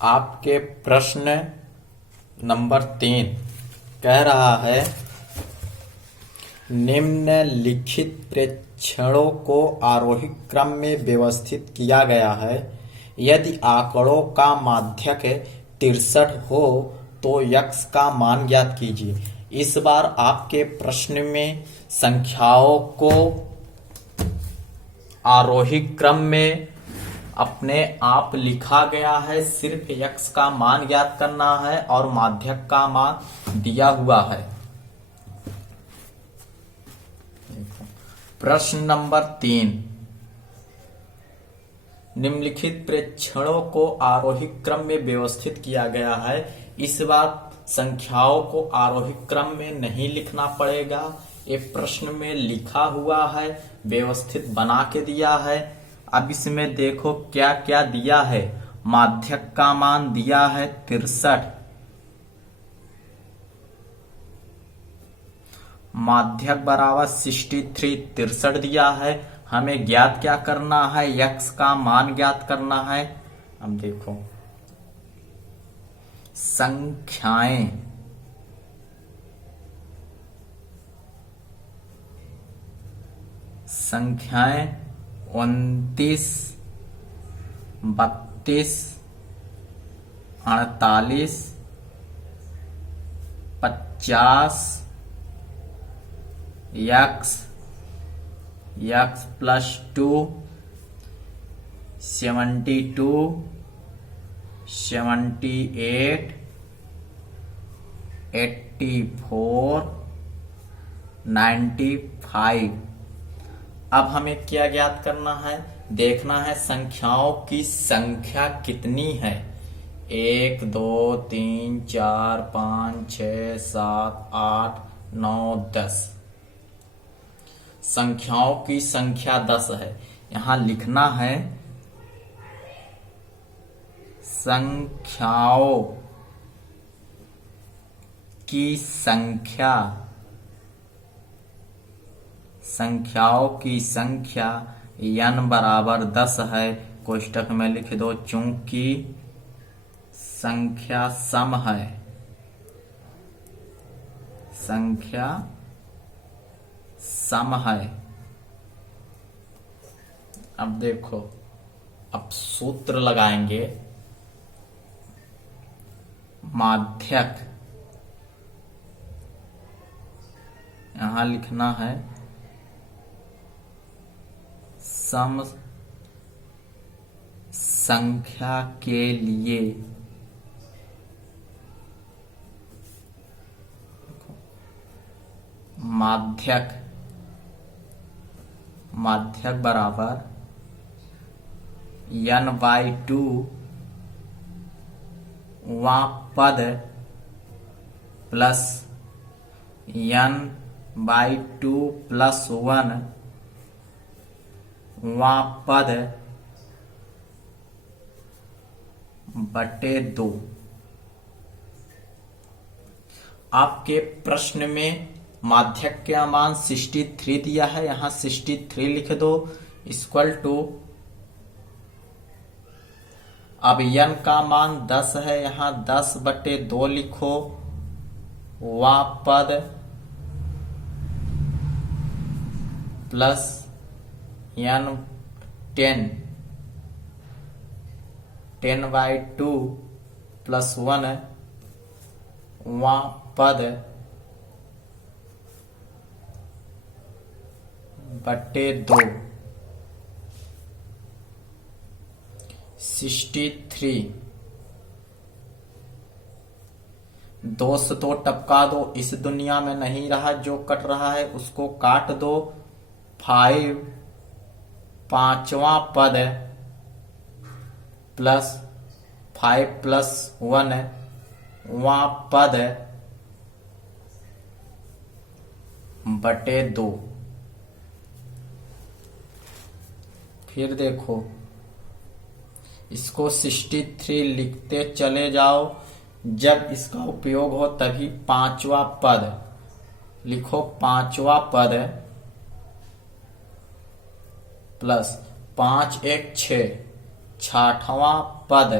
आपके प्रश्न नंबर 3 कह रहा है, निम्नलिखित प्रेक्षणों को आरोही क्रम में व्यवस्थित किया गया है। यदि आंकड़ों का माध्यक 63 हो तो x का मान ज्ञात कीजिए। इस बार आपके प्रश्न में संख्याओं को आरोही क्रम में अपने आप लिखा गया है। सिर्फ x का मान ज्ञात करना है और माध्यक का मान दिया हुआ है। प्रश्न नंबर 3, निम्नलिखित प्रेक्षणों को आरोही क्रम में व्यवस्थित किया गया है। इस बार संख्याओं को आरोही क्रम में नहीं लिखना पड़ेगा, ये प्रश्न में लिखा हुआ है, व्यवस्थित बना के दिया है। अब इसमें देखो क्या क्या दिया है। माध्यक का मान दिया है 63, माध्यक बराबर 63 63 दिया है। हमें ज्ञात क्या करना है, x का मान ज्ञात करना है। अब देखो संख्याएं संख्याएं 29, 32, 48, 50, x प्लस 2, 72, 78, 84, 95। अब हमें क्या ज्ञात करना है, देखना है संख्याओं की संख्या कितनी है। 1 2 3 4 5 6 7 8 9 10। संख्याओं की संख्या 10 है। यहां लिखना है संख्याओं की संख्या, संख्याओं की संख्या n बराबर 10 है। कोष्टक में लिख दो, चूंकि संख्या सम है, संख्या सम है। अब देखो, अब सूत्र लगाएंगे। माध्यक यहां लिखना है सम संख्या के लिए माध्यक बराबर n/2 वां पद प्लस n/2 प्लस 1 वां पद बटे 2। आपके प्रश्न में माध्यक का मान 63 दिया है, यहां 63 लिख दो इक्वल टू, अब n का मान 10 है, यहां 10 बटे 2 लिखो, वां पद प्लस n 10/2 प्लस 1 वां पद बटे 2। 63 2 से 2 टपका दो, इस दुनिया में नहीं रहा, जो कट रहा है उसको काट दो। 5 पांचवा पद प्लस 5 प्लस 1 वां पद बटे 2। फिर देखो, इसको 63 लिखते चले जाओ, जब इसका उपयोग हो तभी पांचवा पद लिखो, पांचवा पद प्लस 5 1 6, छठवां पद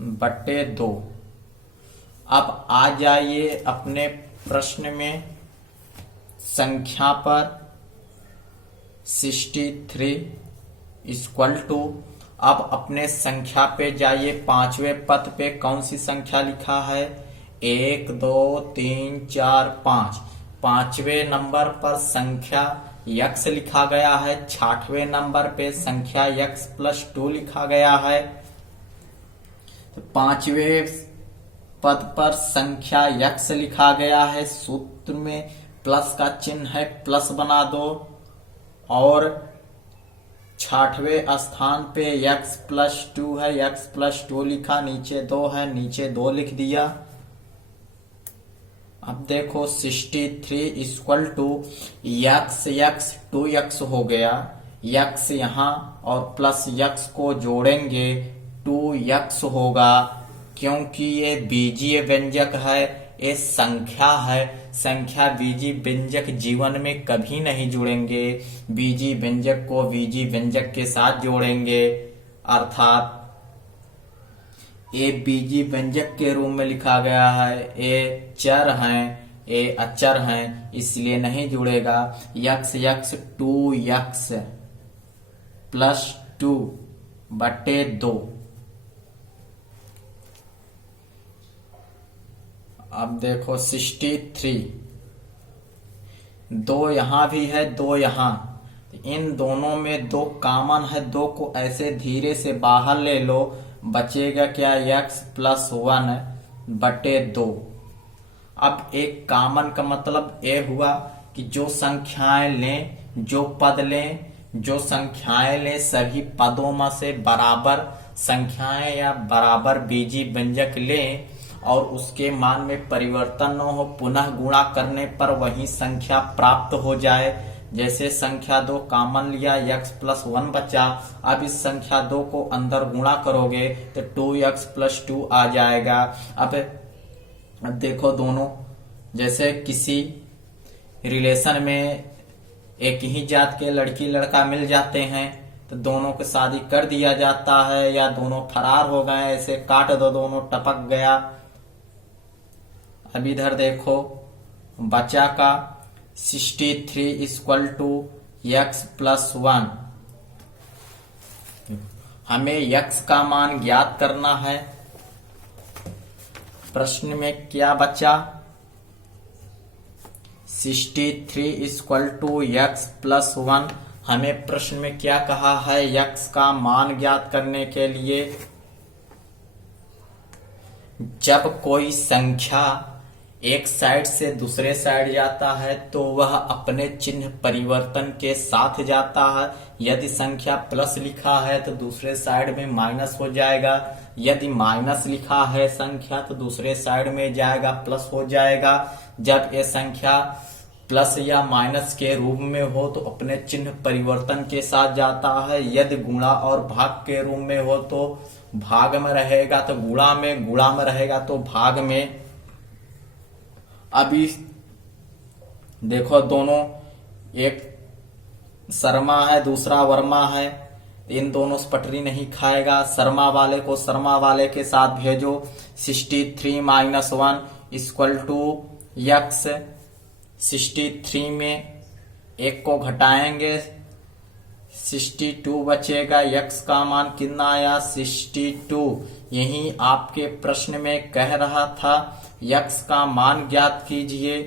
बटे 2। अब आ जाइए अपने प्रश्न में संख्या पर 63 इक्वल टू। अब अपने संख्या पे जाइए, पांचवें पद पे कौन सी संख्या लिखा है? 1 2 3 4 5। पांचवें नंबर पर संख्या x लिखा गया है, छठवें नंबर पे संख्या x प्लस 2 लिखा गया है। तो पांचवें पद पर संख्या x लिखा गया है, सूत्र में प्लस का चिन्ह है, प्लस बना दो। और छठवें स्थान पे x प्लस 2 है, x प्लस 2 लिखा, नीचे 2 है, नीचे 2 लिख दिया। अब देखो 63 इक्वल टू x 2x हो गया, x यहां और प्लस x को जोड़ेंगे 2x होगा, क्योंकि ये बीजीय व्यंजक है, ये संख्या है। संख्या बीजीय व्यंजक जीवन में कभी नहीं जुड़ेंगे, बीजीय व्यंजक को बीजीय व्यंजक के साथ जोड़ेंगे, अर्थात ए बीजीय व्यंजक के रूप में लिखा गया है, ए चर हैं, ए अचर हैं, इसलिए नहीं जुड़ेगा। x 2x प्लस 2 बटे 2। अब देखो 63, 2 यहां भी है, 2 यहां, इन दोनों में 2 कॉमन है, 2 को ऐसे धीरे से बाहर ले लो, बचेगा क्या? x प्लस 1 बटे 2। अब एक कॉमन का मतलब ये हुआ कि जो संख्याएं लें, जो पद लें, जो संख्याएं लें, सभी पदों में से बराबर संख्याएं या बराबर बीजीय व्यंजक लें और उसके मान में परिवर्तन न हो, पुनः गुणा करने पर वही संख्या प्राप्त हो जाए। जैसे संख्या 2 कॉमन लिया, x प्लस 1 बचा। अब इस संख्या 2 को अंदर गुणा करोगे तो 2x प्लस 2 आ जाएगा। अब देखो दोनों, जैसे किसी रिलेशन में एक ही जात के लड़की लड़का मिल जाते हैं तो दोनों की शादी कर दिया जाता है, या दोनों फरार हो गए, ऐसे काट दो, दोनों टपक गया। अब इधर देखो बचा का 63 इक्वल टू x प्लस 1। हमें x का मान ज्ञात करना है। प्रश्न में क्या बचा? 63 इक्वल टू x प्लस 1। हमें प्रश्न में क्या कहा है? x का मान ज्ञात करने के लिए जब कोई संख्या एक साइड से दूसरे साइड जाता है तो वह अपने चिन्ह परिवर्तन के साथ जाता है। यदि संख्या प्लस लिखा है तो दूसरे साइड में माइनस हो जाएगा, यदि माइनस लिखा है संख्या तो दूसरे साइड में जाएगा, प्लस हो जाएगा। जब ये संख्या प्लस या माइनस के रूप में हो तो अपने चिन्ह परिवर्तन के साथ जाता है। यदि गुणा और भाग के रूप में हो तो भाग में रहेगा, तो गुणा में रहेगा तो भाग में। अभी देखो दोनों, एक शर्मा है दूसरा वर्मा है, इन दोनों से पटरी नहीं खाएगा। शर्मा वाले को शर्मा वाले के साथ भेजो। 63 माइनस 1 इक्वल टू x। 63 में एक को घटाएंगे, 62 बचेगा। x का मान कितना आया? 62। यही आपके प्रश्न में कह रहा था, x का मान ज्ञात कीजिए।